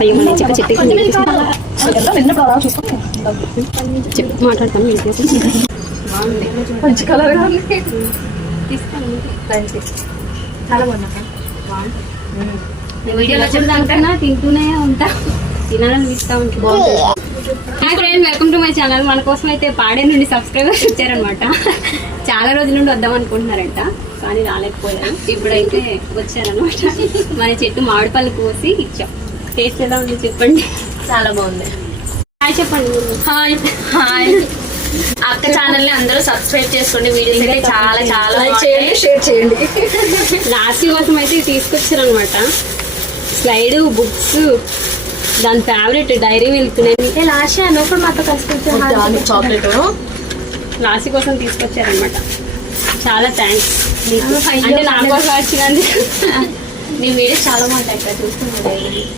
అయ్యో మన చెప్పు మాట్లాడతాను మంచి కలర్ చాలా బాగున్నా వీడియోలో చూడడానికన్నా తింటూనే ఉంటా, తినాలని ఇస్తా ఉంటా. బాగుంటుంది. Hi friend, welcome to my channel. మన కోసం అయితే పాడే నుండి సబ్స్క్రైబర్స్ వచ్చారనమాట. చాలా రోజుల నుండి వద్దాం అనుకుంటున్నారంట, కానీ రాలేకపోయారు. ఇప్పుడైతే వచ్చారనమాట. మన చెట్టు మామిడిపళ్ళు కోసి ఇచ్చాం. టేస్ట్ ఎలా ఉంది చెప్పండి? చాలా బాగుంది. హాయ్ చెప్పండి. హాయ్ హాయ్ అక్క ఛానల్ ని అందరూ సబ్స్క్రైబ్ చేసుకోండి. వీడియోస్ అయితే చాలా చాలా చేయండి, షేర్ చేయండి. లాస్ట్ కోసం అయితే తీసుకొచ్చారనమాట. స్లైడ్, బుక్స్, దాని ఫేవరెట్ డైరీ మిల్క్. నేను లాస్ట్ అన్నప్పుడు మాతో కలిసి చాక్లెట్ లాస్ట్ కోసం తీసుకొచ్చారనమాట. చాలా థ్యాంక్స్. అంటే నా కోసం వచ్చినందుకు. నీ వీడియోస్ చాలా బాగుంటాయి, చూస్తున్నాను.